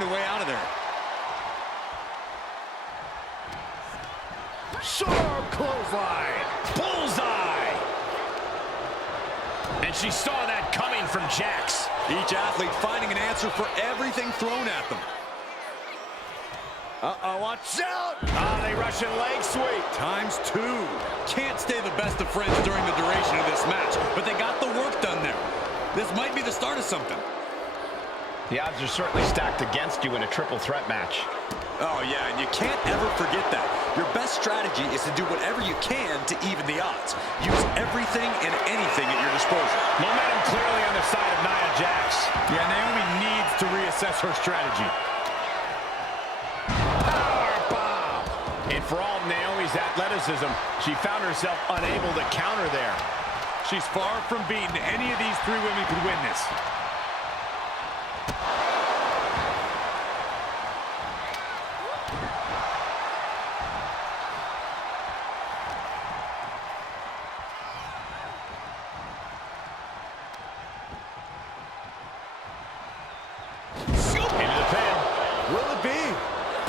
find a way out of there. Sharp clothesline. Bullseye. And she saw that coming from Jax. Each athlete finding an answer for everything thrown at them. Uh-oh, watch out! Ah, they Russian leg sweep. ×2. Can't stay the best of friends during the duration of this match, but they got the work done there. This might be the start of something. The odds are certainly stacked against you in a triple threat match. Oh, yeah, and you can't ever forget that. Your best strategy is to do whatever you can to even the odds. Use everything and anything at your disposal. Momentum clearly on the side of Nia Jax. Yeah, Naomi needs to reassess her strategy. And for all Naomi's athleticism, she found herself unable to counter there. She's far from beaten. Any of these three women could win this. Into the pin. Will it be?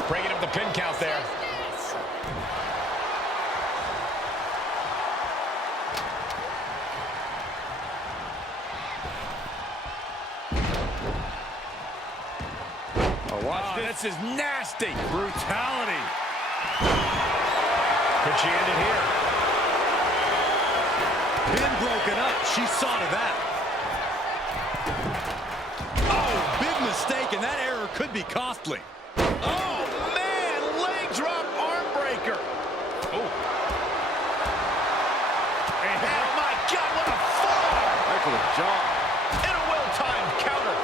Breaking up the pin count there. Watch this. This is nasty. Brutality. Could she end it here? Pin broken up. She saw to that. Oh, big mistake, and that error could be costly. Oh, man. Leg drop arm breaker. Oh. And, oh, my God. What a fall. Excellent job. And a well-timed counter.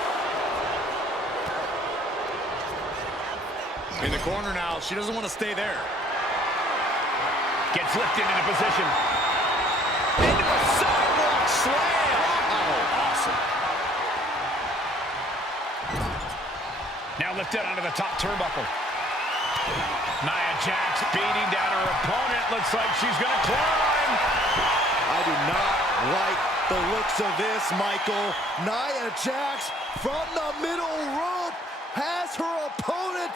In the corner now. She doesn't want to stay there. Gets lifted into position. Into a sidewalk slam. Oh, awesome. Now lifted onto the top turnbuckle. Nia Jax beating down her opponent. Looks like she's going to climb. I do not like the looks of this, Michael. Nia Jax from the middle rope has her opponent.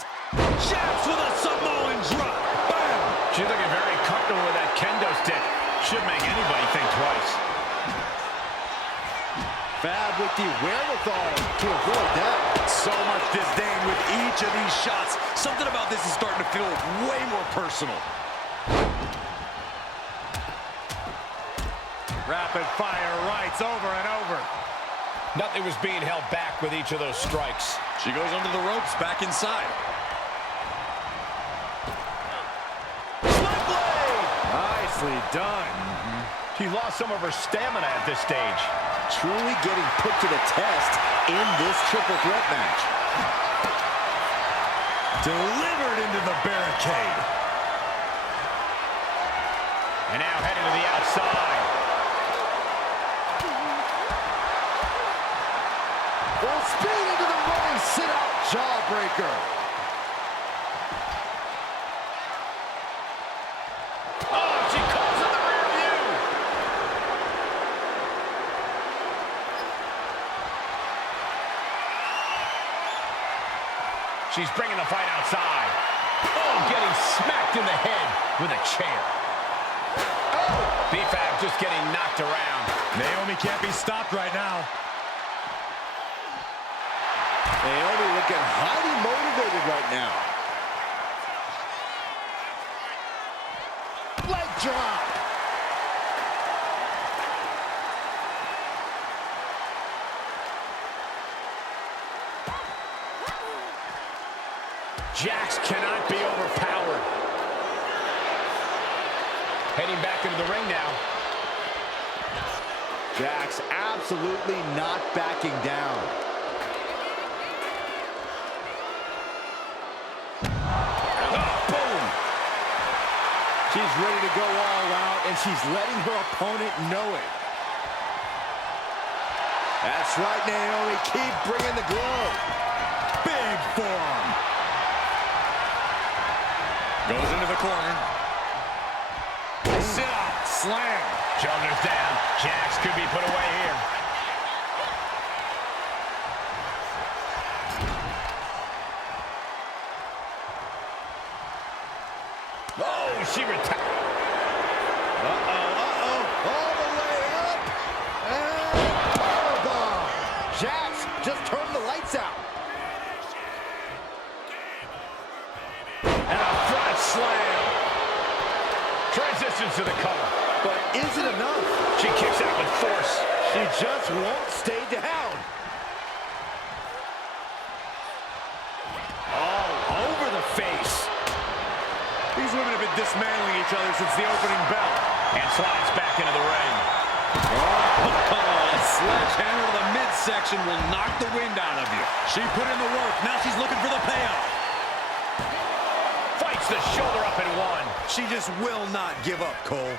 Jax with a Samoan drop. Bam! She's looking very comfortable with that kendo stick. Should make anybody think twice. Fab with the wherewithal to avoid that. So much disdain with each of these shots. Something about this is starting to feel way more personal. Rapid fire rights over and over. Nothing was being held back with each of those strikes. She goes under the ropes, back inside. Nicely done. She lost some of her stamina at this stage. Truly getting put to the test in this triple threat match. Delivered into the barricade. And now heading to the outside. Full speed into the running sit-out jawbreaker. Oh, she calls in the rear view. She's bringing the fight outside. Oh, getting smacked in the head with a chair. Oh, B-Fab just getting knocked around. Naomi can't be stopped right now. Naomi looking highly motivated right now. Leg drop. Jax cannot be overpowered. Heading back into the ring now. Jax absolutely not backing down. She's ready to go all out, and she's letting her opponent know it. That's right, Naomi. Keep bringing the glow. Big forearm. Goes into the corner. Sit out. Slam. Shoulders down. Jax could be put away here. she retired. All the way up. And powerbomb. Jax just turned the lights out. And a front slam. Transitions to the cover. But is it enough? She kicks out with force. She just won't stay down. All over the face. These women have been dismantling each other since the opening bell. And slides back into the ring. A sledgehammer to the midsection will knock the wind out of you. She put in the work. Now she's looking for the payoff. Fights the shoulder up and one. She just will not give up, Cole.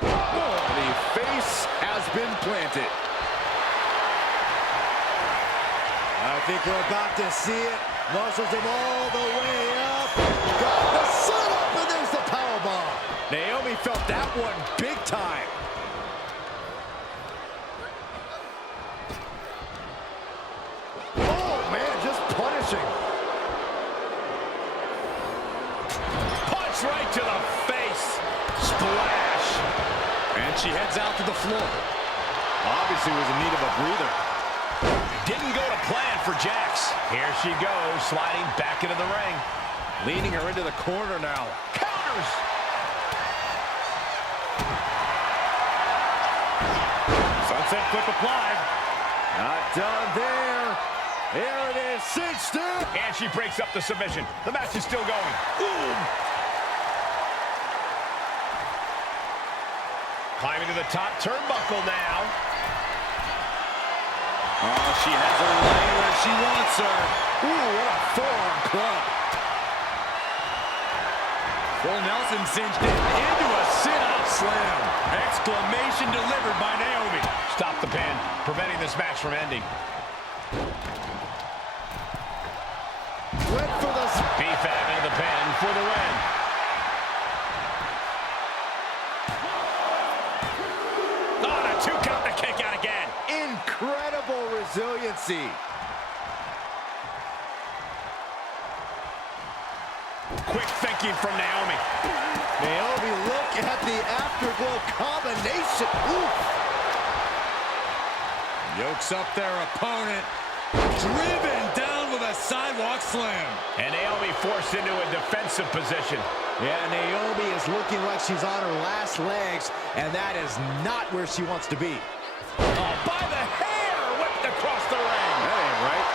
The face has been planted. I think we're about to see it. Muscles him all the way up. Got the set up, and there's the powerbomb. Naomi felt that one big time. Oh, man, just punishing. Punch right to the face. Splash. And she heads out to the floor. Obviously was in need of a breather. Didn't go to plan for Jax. Here she goes, sliding back into the ring. Leading her into the corner now. Counters. Sunset flip applied. Not done there. There it is, cinched in. And she breaks up the submission. The match is still going. Boom. Climbing to the top turnbuckle now. Oh, she has her right where she wants her. Ooh, what a forearm club. Full Nelson cinched in into a sit-up slam. Exclamation delivered by Naomi. Stop the pin, preventing this match from ending. Went for the... B-Fab into the pin for the win. Oh, a 2 count to kick out again. Incredible resiliency. Quick thinking from Naomi. Naomi, look at the afterglow combination. Oof. Yokes up their opponent. Driven down with a sidewalk slam. And Naomi forced into a defensive position. Yeah, Naomi is looking like she's on her last legs, and that is not where she wants to be. Oh, by the hair, whipped across the ring. That ain't right.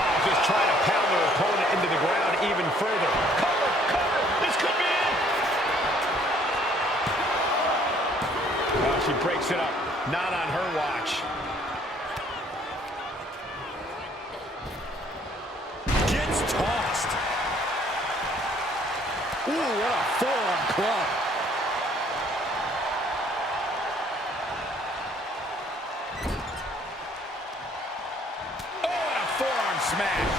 Oh, just trying to pound their opponent into the ground even further. Cover, cover, this could be it. Oh, she breaks it up. Not on her watch. Gets tossed. Ooh, what a forearm club. Oh, and a forearm smash.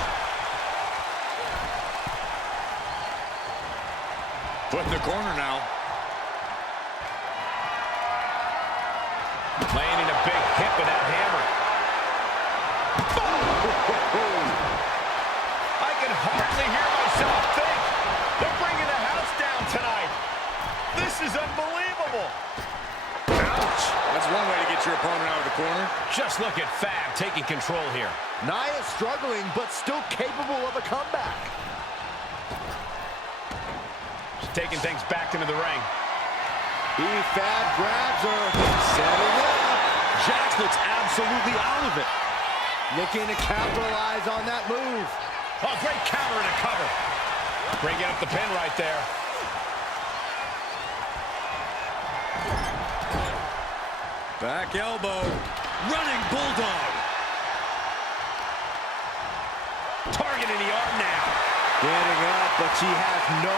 Put in the corner now. Landing a big hit with that hammer. I can hardly hear myself think. They're bringing the house down tonight. This is unbelievable. Ouch. That's one way to get your opponent out of the corner. Just look at Fab taking control here. Nia struggling, but still capable of a comeback. She's taking things back into the ring. Fab grabs her, setting up. Jax looks absolutely out of it. Looking to capitalize on that move. Oh, great counter and a cover. Bringing up the pin right there. Back elbow. Running bulldog. Targeting the arm now. Getting up, but she has no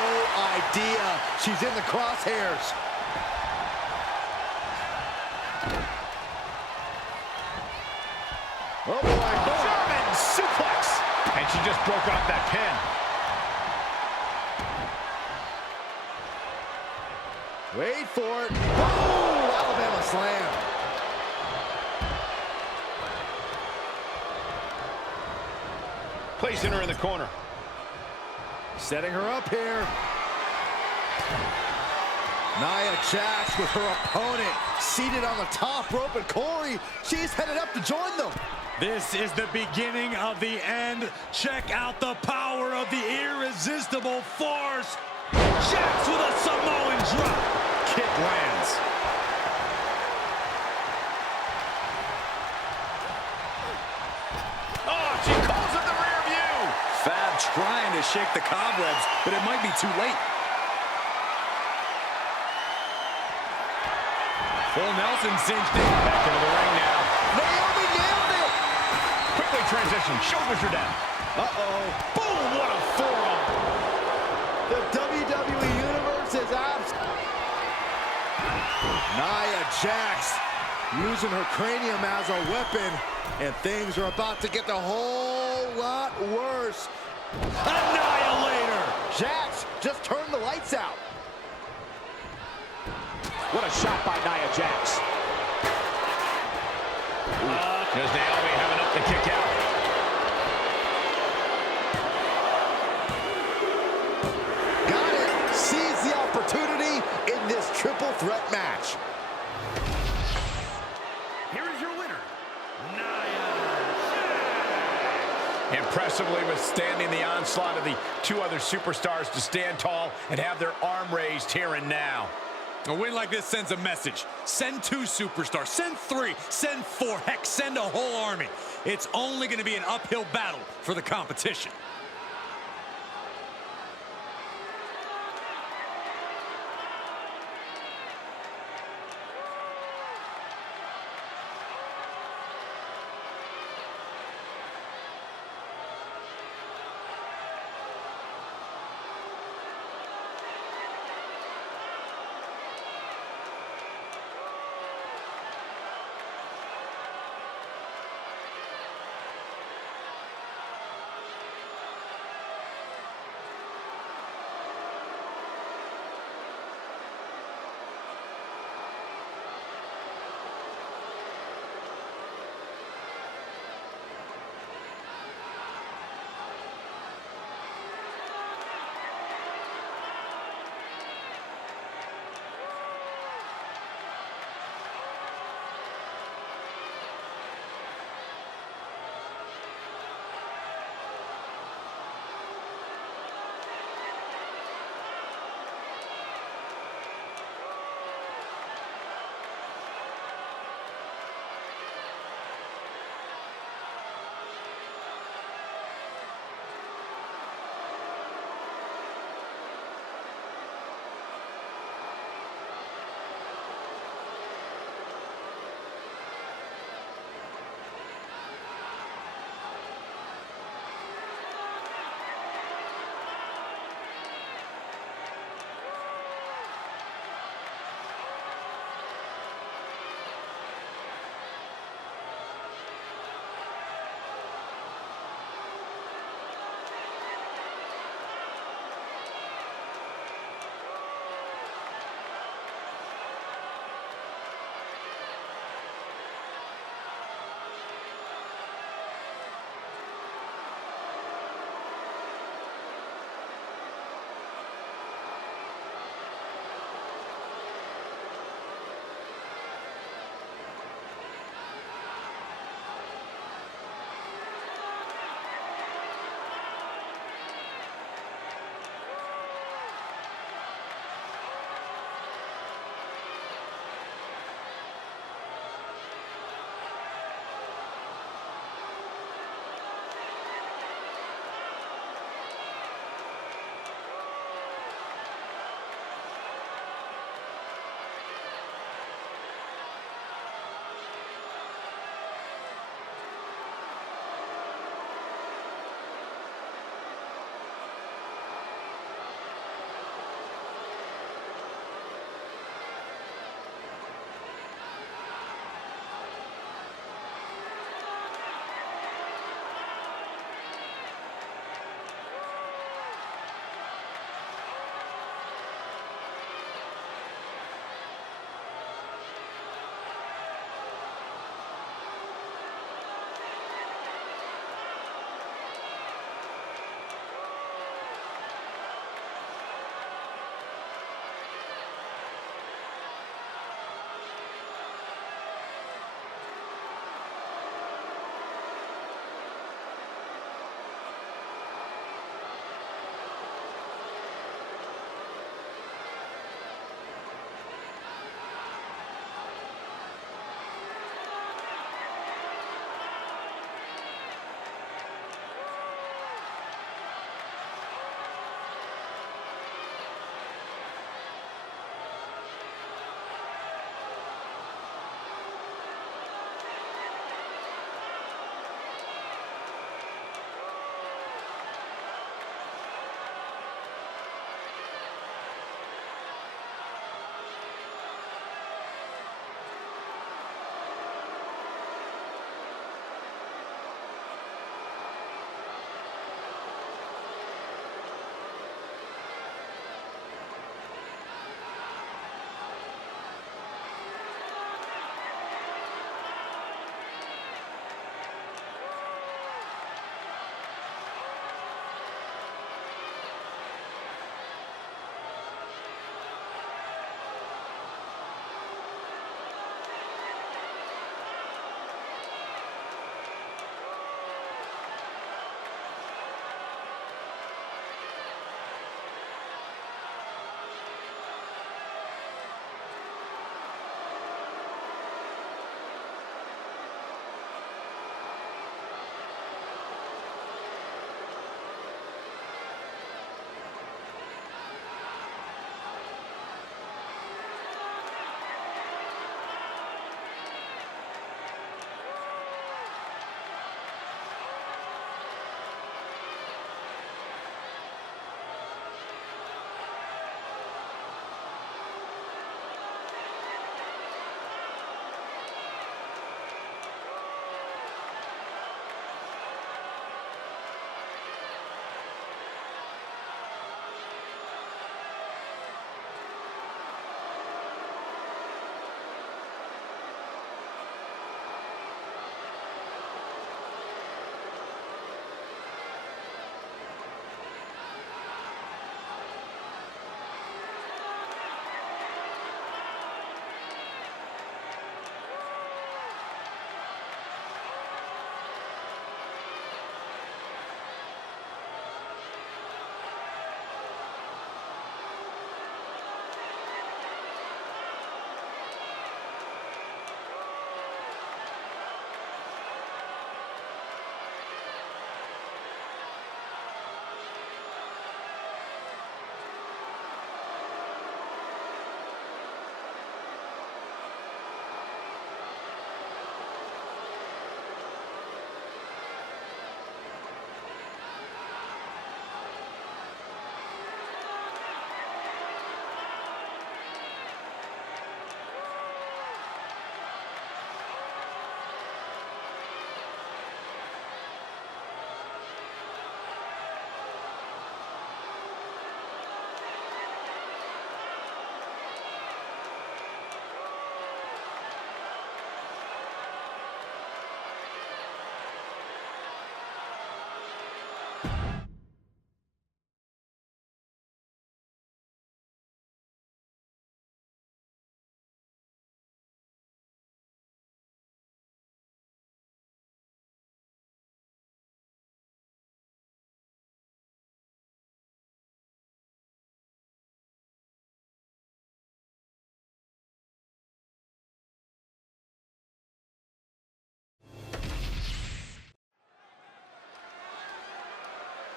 idea she's in the crosshairs. Oh boy, German suplex. And she just broke off that pin. Wait for it. Oh, Alabama slam. placing her in the corner. Setting her up here. Nia Jax with her opponent seated on the top rope, and Corey, she's headed up to join them. This is the beginning of the end. Check out the power of the irresistible force. Jax with a Samoan drop. Kick lands. Oh, she calls it the rear view. Fab trying to shake the cobwebs, but it might be too late. Full Nelson cinched in. Back into the ring now. Naomi nailed it. Quickly transition. Shoulders are down. Uh-oh. Boom, what a forearm. The WWE Universe is out. Nia Jax using her cranium as a weapon, and things are about to get a whole lot worse. Annihilator. Jax just turned the lights out. What a shot by Nia Jax. Does Naomi have enough to kick out? Got it. Seize the opportunity in this triple threat match. Here is your winner, Impressively withstanding the onslaught of the two other superstars to stand tall and have their arm raised here and now. A win like this sends a message. Send 2 superstars, send 3, send 4, heck, send a whole army. It's only going to be an uphill battle for the competition.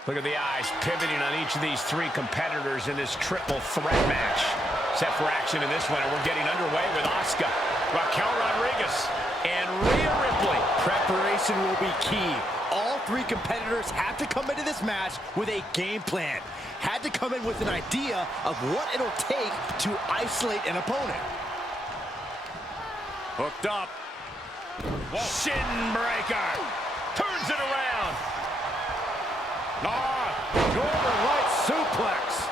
Look at the eyes pivoting on each of these three competitors in this triple threat match. Set for action in this one, and we're getting underway with Asuka, Raquel Rodriguez, and Rhea Ripley. Preparation will be key. All three competitors have to come into this match with a game plan. Had to come in with an idea of what it'll take to isolate an opponent. Hooked up. Whoa. Shin breaker. Turns it around. Northern Light suplex.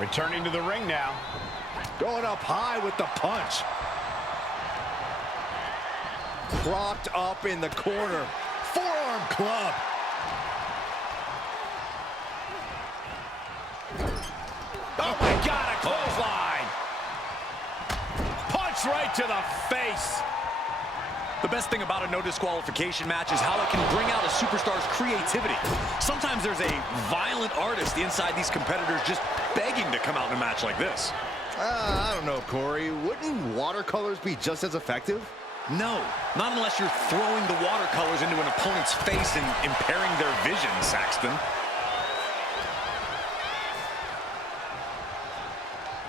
Returning to the ring now. Going up high with the punch. Propped up in the corner. Forearm club. Oh my God, a clothesline. Punch right to the face. The best thing about a no disqualification match is how it can bring out a superstar's creativity. Sometimes there's a violent artist inside these competitors just begging to come out in a match like this. I don't know, Corey. Wouldn't watercolors be just as effective? No, not unless you're throwing the watercolors into an opponent's face and impairing their vision, Saxton.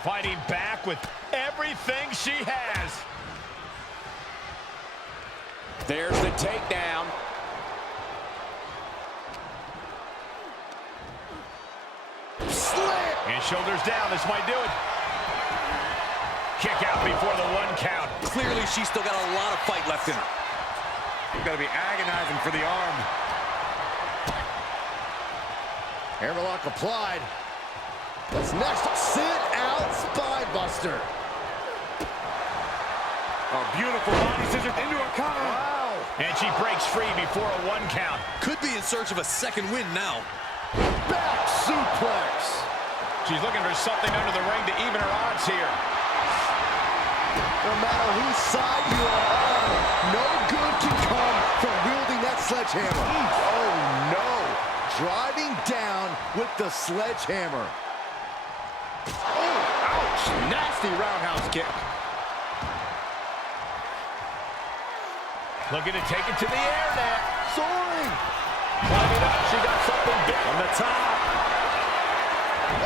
Fighting back with everything she has. There's the takedown. Slam! And shoulders down, this might do it. Kick out before the 1 count. Clearly, she's still got a lot of fight left in her. You've got to be agonizing for the arm. Hammerlock applied. What's next? Sit out spine buster. A beautiful body scissors into a cover. Wow. And she breaks free before a 1 count. Could be in search of a second win now. Back suplex. She's looking for something under the ring to even her odds here. No matter whose side you are on, no good can come from wielding that sledgehammer. Oh, no. Driving down with the sledgehammer. Oh, ouch. Nasty roundhouse kick. Looking to take it to the air now. Soaring. Climbing up, she got something big on the top.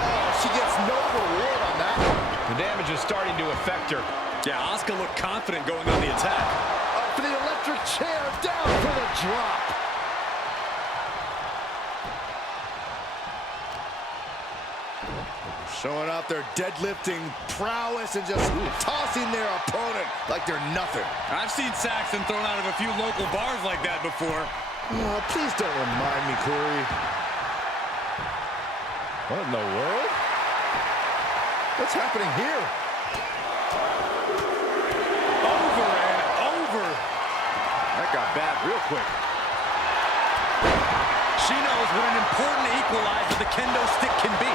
Oh, she gets no reward on that one. The damage is starting to affect her. Yeah, Asuka looked confident going on the attack. Up for the electric chair, down for the drop. Showing off their deadlifting prowess and just tossing their opponent like they're nothing. I've seen Saxton thrown out of a few local bars like that before. Oh, please don't remind me, Corey. What in the world? What's happening here? Over and over. That got bad real quick. She knows what an important equalizer the kendo stick can be.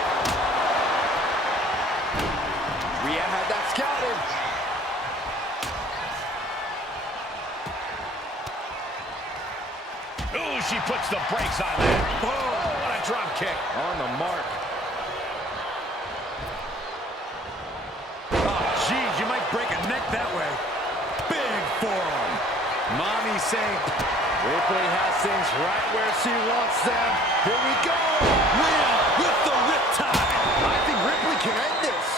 Rhea had that scouted. Ooh, she puts the brakes on that. Oh, what a drop kick. On the mark. Oh, geez, you might break a neck that way. Big forearm. Mommy saying, Ripley has things right where she wants them. Here we go. Rhea with the riptide. I think Ripley can end this.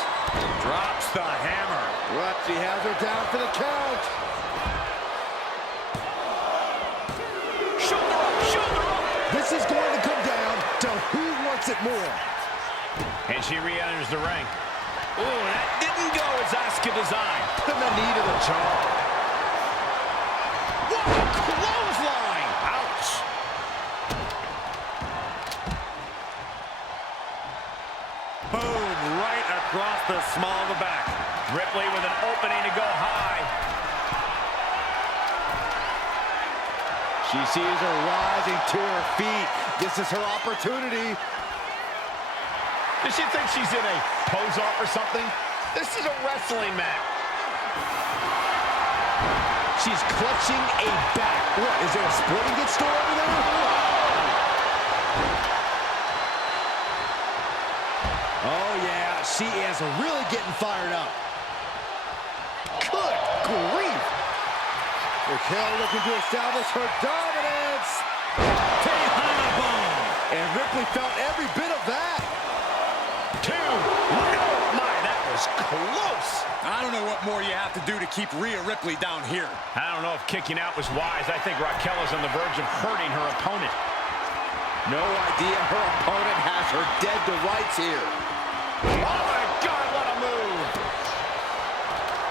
Drops the hammer. What? She has her down for the count. Shoulder up, shoulder up. This is going to come down to who wants it more. And she re-enters the ring. Ooh, that didn't go as Asuka designed. Then the knee to the jaw. What a clothesline! Ouch! Boom, right across the small of the back. Ripley with an opening to go high. She sees her rising to her feet. This is her opportunity. Does she think she's in a pose-off or something? This is a wrestling match. She's clutching a back. What, is there a sporting goods store over there? Oh, yeah, she is really getting fired up. Good grief. Raquel looking to establish her dominance. Tejana bomb. And Ripley felt every bit of that. 2. Oh, my, that was close. I don't know what more you have to do to keep Rhea Ripley down here. I don't know if kicking out was wise. I think Raquel is on the verge of hurting her opponent. No idea her opponent has her dead to rights here. Oh, my God, what a move.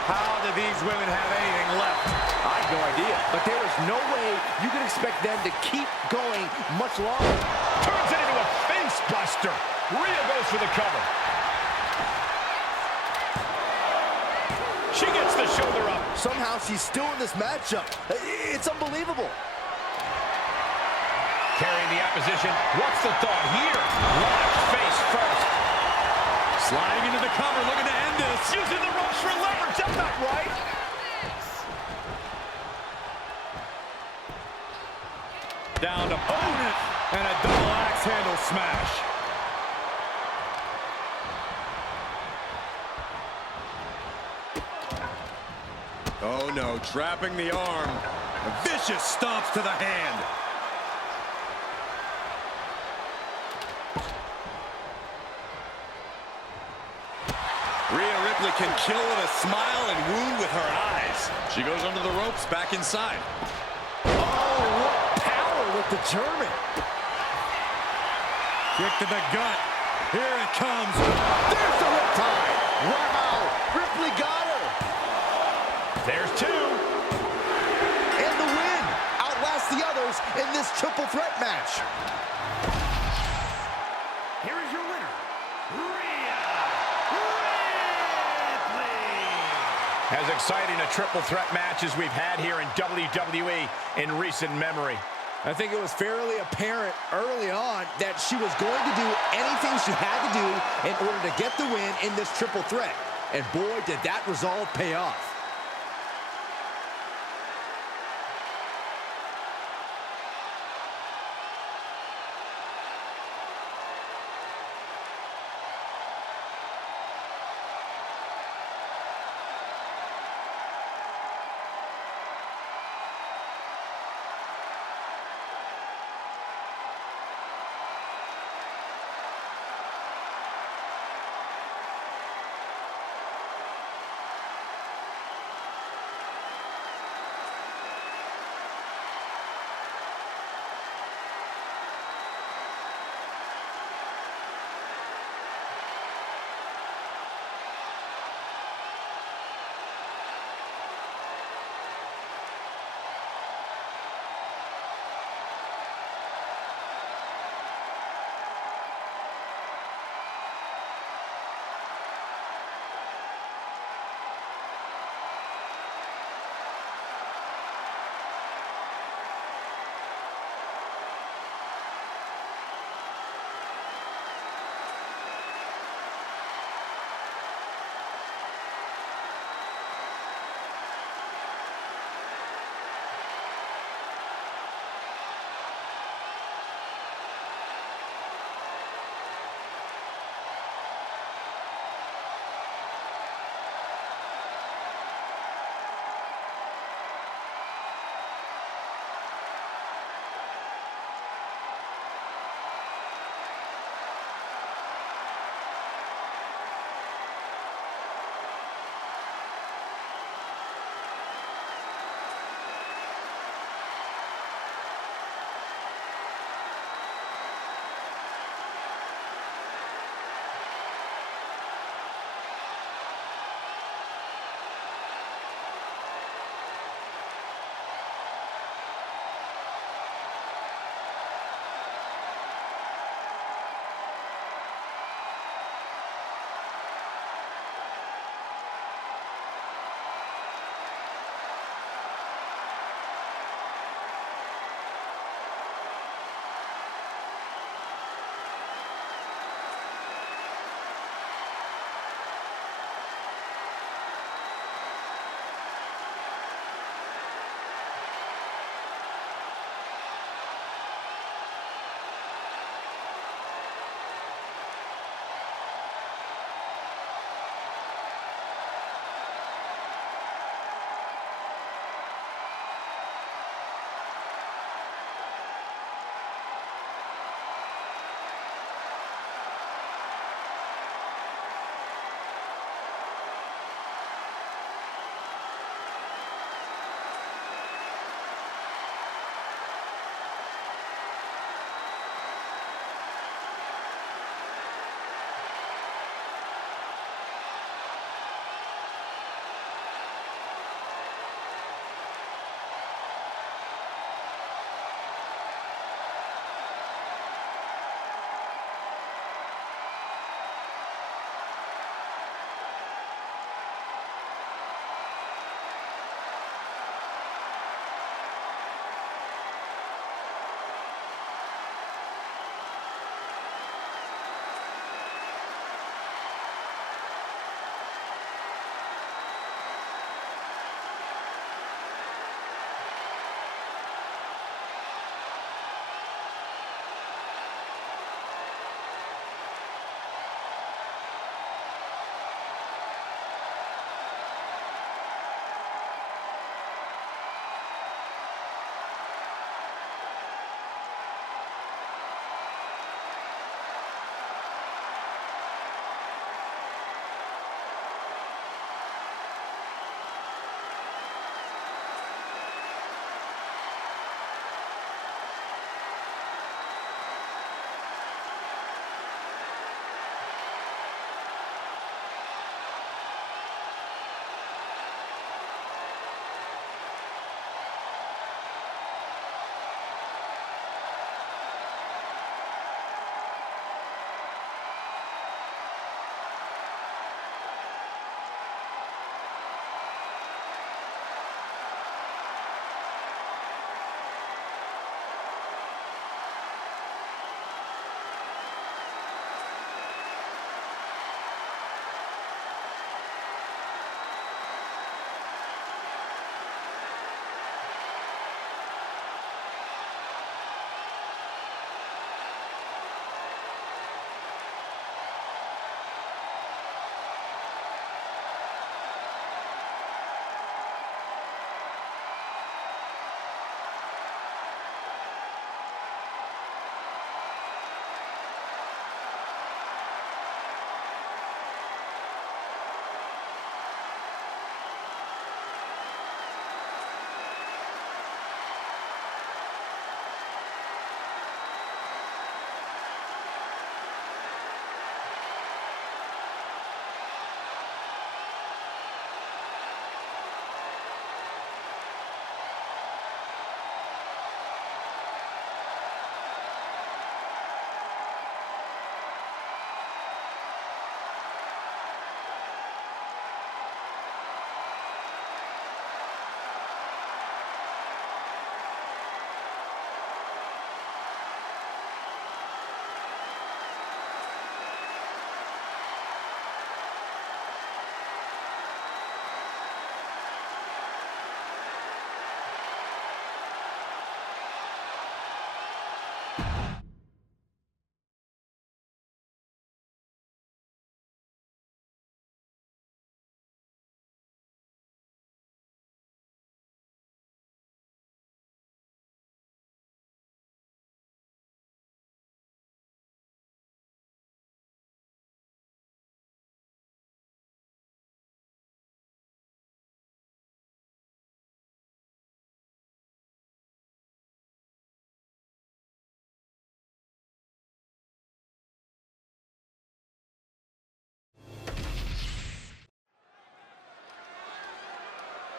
How do these women have anything left? I have no idea. But there is no way you can expect them to keep going much longer. Turns it into a face buster. Rhea goes for the cover. She gets the shoulder up. Somehow she's still in this matchup. It's unbelievable. Carrying the opposition. What's the thought here? Locked face first. Sliding into the cover, looking to end this. Using the ropes for leverage. That's not right. Down opponent. And a double axe handle smash. Oh no, trapping the arm. Vicious stomps to the hand. Rhea Ripley can kill with a smile and wound with her eyes. She goes under the ropes, back inside. Oh, what power with the German. Kick to the gut. Here it comes. There's the riptide. Wow, Ripley got her. There's 2. And the win. Outlast the others in this triple threat match. Here is your winner, Rhea Ripley. As exciting a triple threat match as we've had here in WWE in recent memory. I think it was fairly apparent early on that she was going to do anything she had to do in order to get the win in this triple threat. And boy, did that resolve pay off.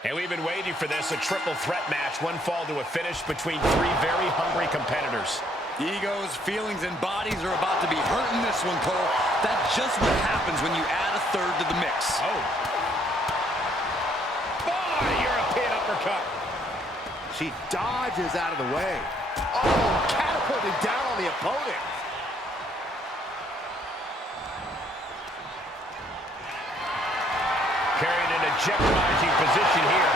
And we've been waiting for this, a triple threat match. One fall to a finish between three very hungry competitors. Egos, feelings, and bodies are about to be hurt in this one, Cole. That's just what happens when you add a third to the mix. Oh, European uppercut. She dodges out of the way. Oh, catapulted down on the opponent. Carried in a jeopardizing position here.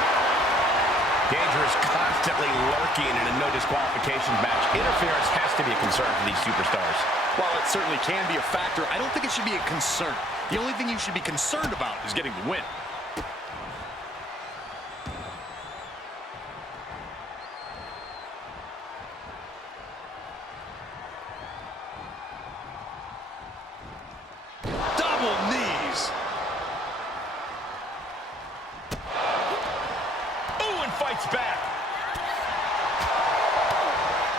Dangerous constantly lurking in a no disqualifications match. Interference has to be a concern for these superstars. While it certainly can be a factor, I don't think it should be a concern. The only thing you should be concerned about is getting the win. Double knees. Ooh, and fights back.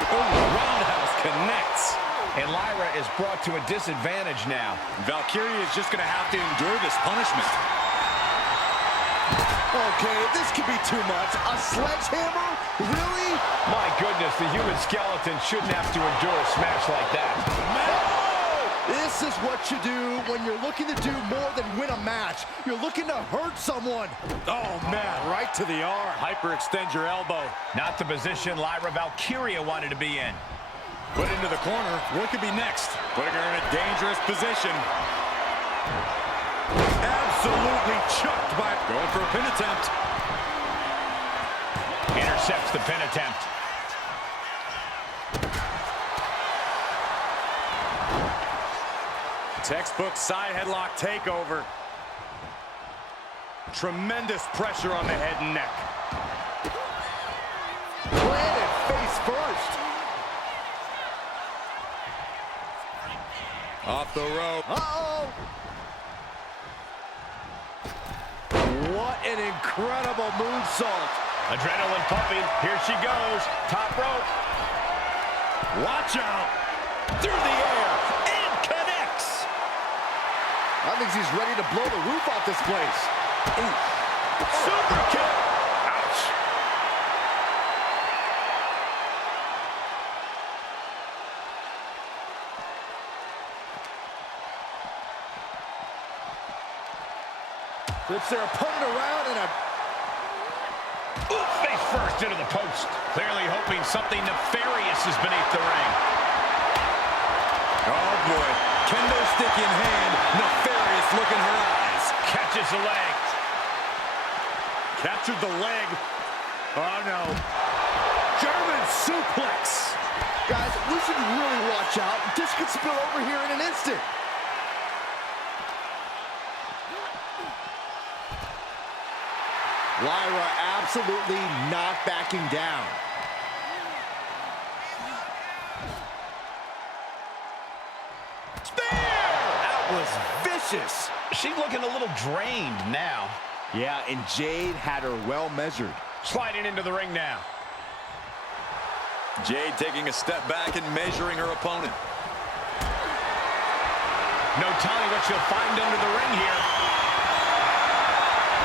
Oh, roundhouse connects. And Lyra is brought to a disadvantage now. Valkyria is just going to have to endure this punishment. Okay, this could be too much. A sledgehammer? Really? My goodness, the human skeleton shouldn't have to endure a smash like that. This is what you do when you're looking to do more than win a match. You're looking to hurt someone. Oh, man, right to the arm. Hyperextend your elbow. Not the position Lyra Valkyria wanted to be in. Put into the corner. What could be next? Putting her in a dangerous position. Absolutely chucked by... Going for a pin attempt. Intercepts the pin attempt. Textbook side headlock takeover. Tremendous pressure on the head and neck. Planted face first. Off the rope. Uh-oh. What an incredible moonsault. Adrenaline pumping. Here she goes. Top rope. Watch out. Through the air. And connects. I think she's ready to blow the roof off this place. Ooh. Super kick. Ouch. Flips their opponent around and a... Ooh, face first into the post. Clearly hoping something nefarious is beneath the ring. Oh, boy. Kendo stick in hand. Nefarious look in her eyes. Catches the leg. Captured the leg. Oh, no. German suplex. Guys, we should really watch out. This could spill over here in an instant. Lyra absolutely not backing down. Spear! That was vicious. She's looking a little drained now. Yeah, and Jade had her well measured. Sliding into the ring now. Jade taking a step back and measuring her opponent. No telling what she'll find under the ring here.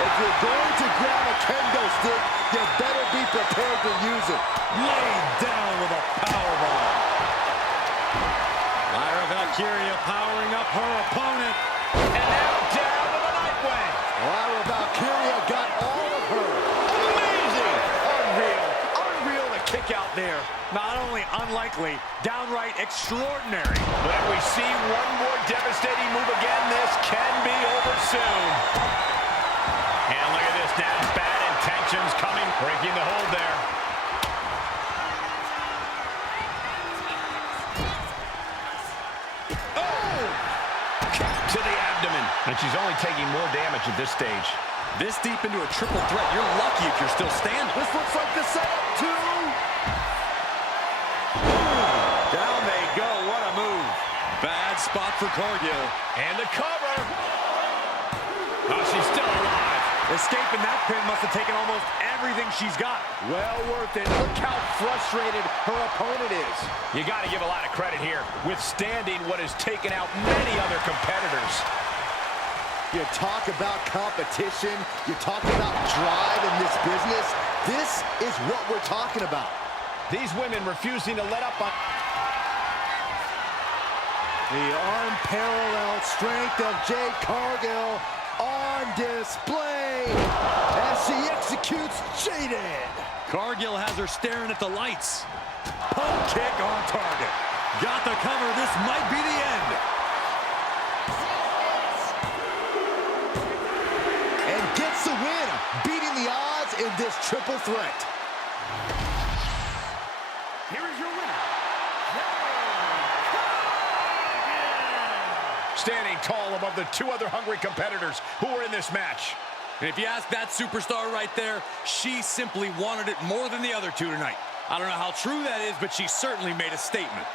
If you're going to grab a kendo stick, you better be prepared to use it. Laid down with a powerbomb. Lyra Valkyria powering up her opponent. And now down to the Nightwing. Lyra Valkyria got all of her. Amazing. Unreal. Unreal to kick out there. Not only unlikely, downright extraordinary. But if we see one more devastating move again, this can be over soon. And look at this now. Bad intentions coming. Breaking the hold there. Oh! Kick to the abdomen. And she's only taking more damage at this stage. This deep into a triple threat, you're lucky if you're still standing. This looks like the setup, too. Down they go. What a move. Bad spot for Cargill. And the cover. Oh, she's still alive. Escaping that pin must have taken almost everything she's got. Well worth it. Look how frustrated her opponent is. You got to give a lot of credit here, withstanding what has taken out many other competitors. You talk about competition, you talk about drive in this business. This is what we're talking about. These women refusing to let up on... The unparalleled strength of Jade Cargill on display as she executes Jaded. Cargill has her staring at the lights. Pump kick on target. Got the cover. This might be the end. And gets the win, beating the odds in this triple threat. Here is your winner. Standing tall above the two other hungry competitors who were in this match. And if you ask that superstar right there, she simply wanted it more than the other two tonight. I don't know how true that is, but she certainly made a statement.